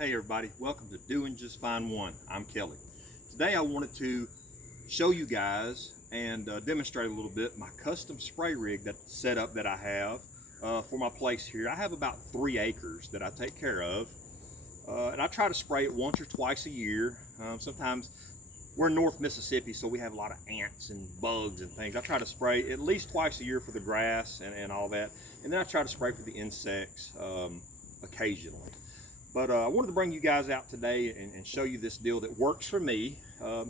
Hey everybody, welcome to Doing Just Fine 1. I'm Kelly. Today I wanted to show you guys and demonstrate a little bit my custom spray rig setup that I have for my place here. I have about 3 acres that I take care of, and I try to spray it once or twice a year. Sometimes we're in North Mississippi, so we have a lot of ants and bugs and things. I try to spray at least twice a year for the grass and all that, and then I try to spray for the insects occasionally. But I wanted to bring you guys out today and show you this deal that works for me.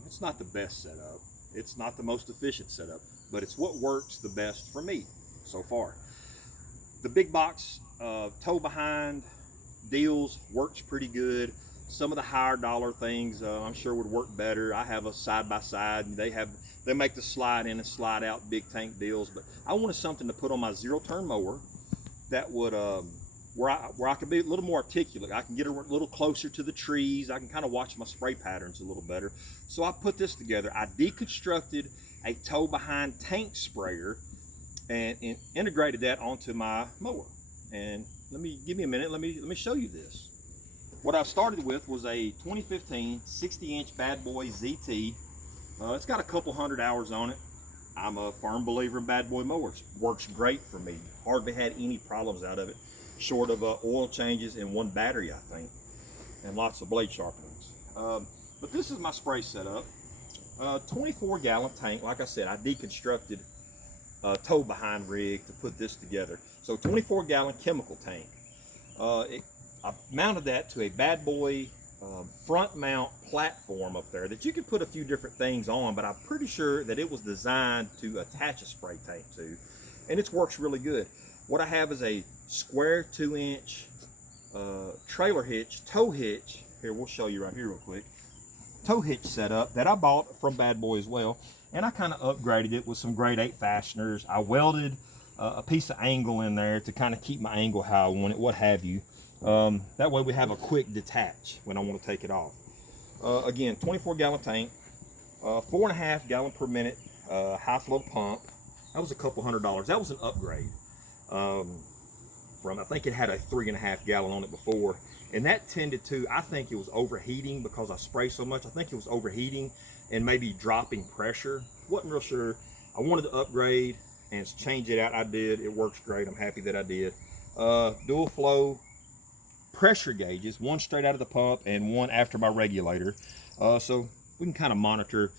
It's not the best setup. It's not the most efficient setup, but it's what works the best for me so far. The big box tow behind deals works pretty good. Some of the higher dollar things I'm sure would work better. I have a side-by-side, and they make the slide in and slide out big tank deals, but I wanted something to put on my zero-turn mower that would where I could be a little more articulate. I can get a little closer to the trees. I can kind of watch my spray patterns a little better. So I put this together. I deconstructed a tow behind tank sprayer and integrated that onto my mower. And give me a minute. Let me show you this. What I started with was a 2015 60-inch Bad Boy ZT. It's got a couple hundred hours on it. I'm a firm believer in Bad Boy mowers. Works great for me. Hardly had any problems out of it, short of oil changes and 1 battery, I think, and lots of blade sharpenings. But this is my spray setup. 24-gallon tank. Like I said, I deconstructed a tow behind rig to put this together. So 24-gallon chemical tank. I mounted that to a Bad Boy front mount platform up there that you could put a few different things on, but I'm pretty sure that it was designed to attach a spray tank to, and it works really good. What I have is a square 2-inch trailer hitch, tow hitch. Here, we'll show you right here real quick. Tow hitch setup that I bought from Bad Boy as well, and I kind of upgraded it with some grade 8 fasteners. I welded a piece of angle in there to kind of keep my angle how I want it, what have you. That way we have a quick detach when I want to take it off. Again, 24-gallon tank, 4.5 gallon per minute high flow pump. That was a couple $100. That was an upgrade. I think it had a 3.5 gallon on it before, and that tended to, I think it was overheating because I spray so much. I think it was overheating and maybe dropping pressure. Wasn't real sure. I wanted to upgrade and change it out. I did. It works great. I'm happy that I did. Dual flow pressure gauges, one straight out of the pump and one after my regulator, so we can kind of monitor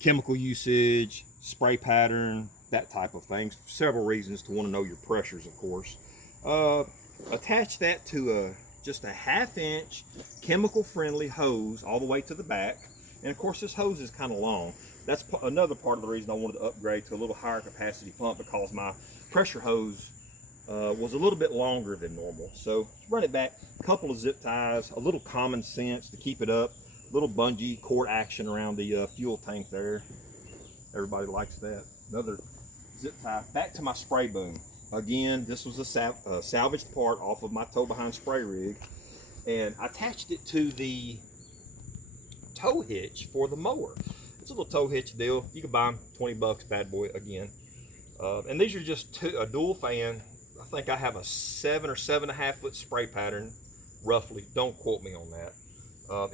chemical usage, spray pattern, that type of things. Several reasons to want to know your pressures, of course. Attach that to just a 1/2 inch chemical friendly hose all the way to the back, and of course this hose is kind of long. That's another part of the reason I wanted to upgrade to a little higher capacity pump, because my pressure hose was a little bit longer than normal. So run it back, a couple of zip ties, a little common sense to keep it up, little bungee cord action around the fuel tank there. Everybody likes that. Another zip tie. Back to my spray boom. Again, this was a salvaged part off of my tow behind spray rig, and I attached it to the tow hitch for the mower. It's a little tow hitch deal. You can buy them, 20 bucks, Bad Boy again. And these are just a dual fan. I think I have a 7 or 7.5 foot spray pattern, roughly. Don't quote me on that.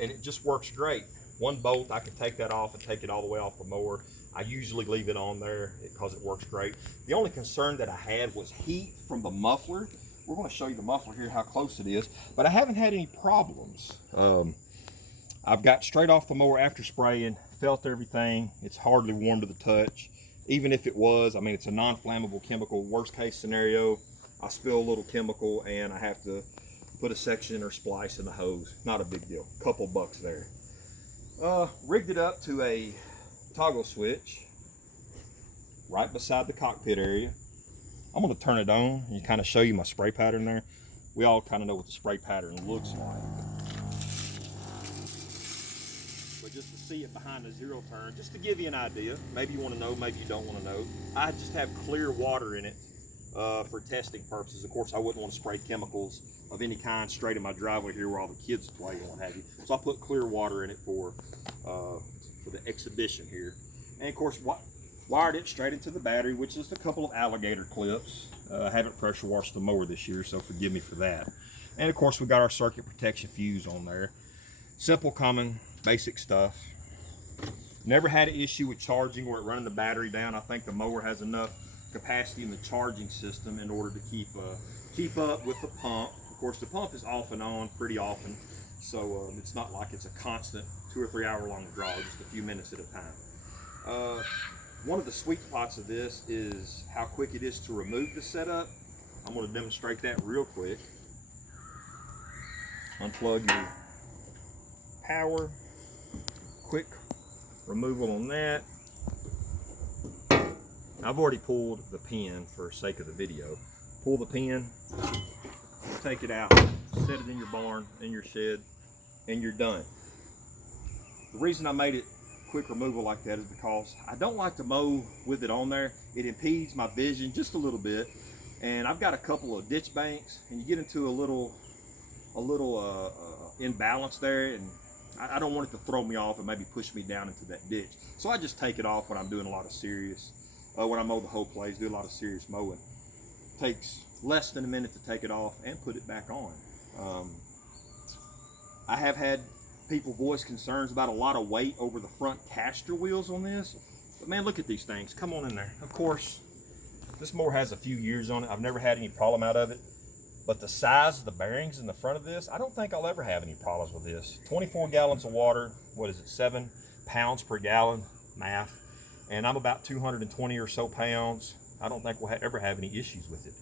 And it just works great. 1 bolt, I can take that off and take it all the way off the mower. I usually leave it on there because it works great. The only concern that I had was heat from the muffler. We're going to show you the muffler here, how close it is, but I haven't had any problems. I've got straight off the mower after spraying, felt everything. It's hardly warm to the touch. Even if it was, I mean, it's a non-flammable chemical. Worst case scenario, I spill a little chemical and I have to put a section or splice in the hose. Not a big deal, couple bucks there. Rigged it up to a toggle switch right beside the cockpit area. I'm going to turn it on and kind of show you my spray pattern there. We all kind of know what the spray pattern looks like, but just to see it behind the zero turn, just to give you an idea. Maybe you want to know, maybe you don't want to know. I just have clear water in it for testing purposes. Of course, I wouldn't want to spray chemicals of any kind straight in my driveway here where all the kids play and what have you. So I put clear water in it for the exhibition here. And of course, wired it straight into the battery, which is a couple of alligator clips. I haven't pressure washed the mower this year, so forgive me for that. And of course we got our circuit protection fuse on there. Simple, common, basic stuff. Never had an issue with charging or it running the battery down. I think the mower has enough capacity in the charging system in order to keep up with the pump. Of course, the pump is off and on pretty often, so it's not like it's a constant 2 or 3 hour long draw, just a few minutes at a time. One of the sweet spots of this is how quick it is to remove the setup. I'm going to demonstrate that real quick. Unplug your power, quick removal on that. I've already pulled the pin for sake of the video. Pull the pin, take it out, set it in your barn, in your shed, and you're done. The reason I made it quick removal like that is because I don't like to mow with it on there. It impedes my vision just a little bit, and I've got a couple of ditch banks, and you get into a little imbalance there, and I don't want it to throw me off and maybe push me down into that ditch. So I just take it off when I'm doing a lot of serious, when I mow the whole place, do a lot of serious mowing. It takes less than a minute to take it off and put it back on. I have had people voice concerns about a lot of weight over the front caster wheels on this, but man, look at these things. Come on in there. Of course, this mower has a few years on it. I've never had any problem out of it. But the size of the bearings in the front of this, I don't think I'll ever have any problems with this. 24 gallons of water, what is it, 7 pounds per gallon, math. And I'm about 220 or so pounds. I don't think we'll ever have any issues with it.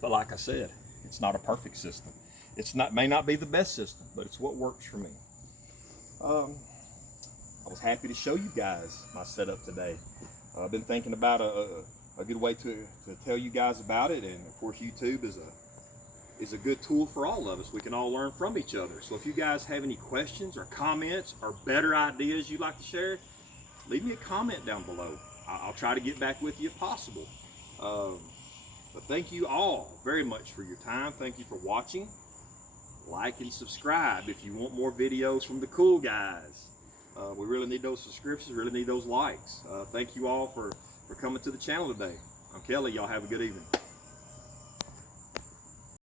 But like I said, it's not a perfect system. May not be the best system, but it's what works for me. I was happy to show you guys my setup today. I've been thinking about a good way to tell you guys about it, and of course YouTube is a good tool for all of us. We can all learn from each other. So if you guys have any questions or comments or better ideas you'd like to share, leave me a comment down below. I'll try to get back with you if possible. But thank you all very much for your time. Thank you for watching. Like and subscribe if you want more videos from the cool guys. We really need those subscriptions, really need those likes. Thank you all for coming to the channel today. I'm Kelly. Y'all have a good evening.